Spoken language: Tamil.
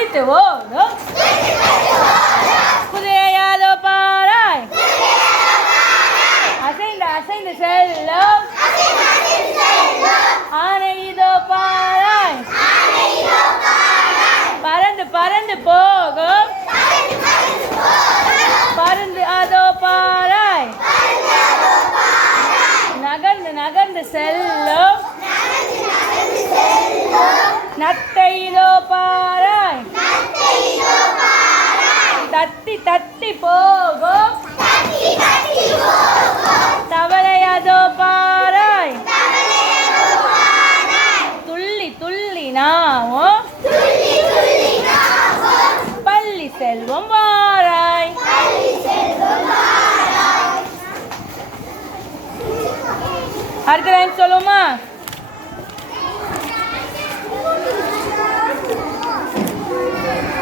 ஓடும் குதிரையாதோ பாராய் அசைந்து அசைந்து செல்லும் ஆனை இதோ பாராய் பறந்து பறந்து போகும் பறந்து அதோ பாராய் நகர்ந்து நகர்ந்து செல்லும் நத்தை இதோ பாராய் தட்டி தட்டி போகும் தவளை அதோ பாராய் துள்ளி துள்ளி நாவும் பள்ளி செல்வம் வாராய். அடுத்த லைன் சொல்லுமா?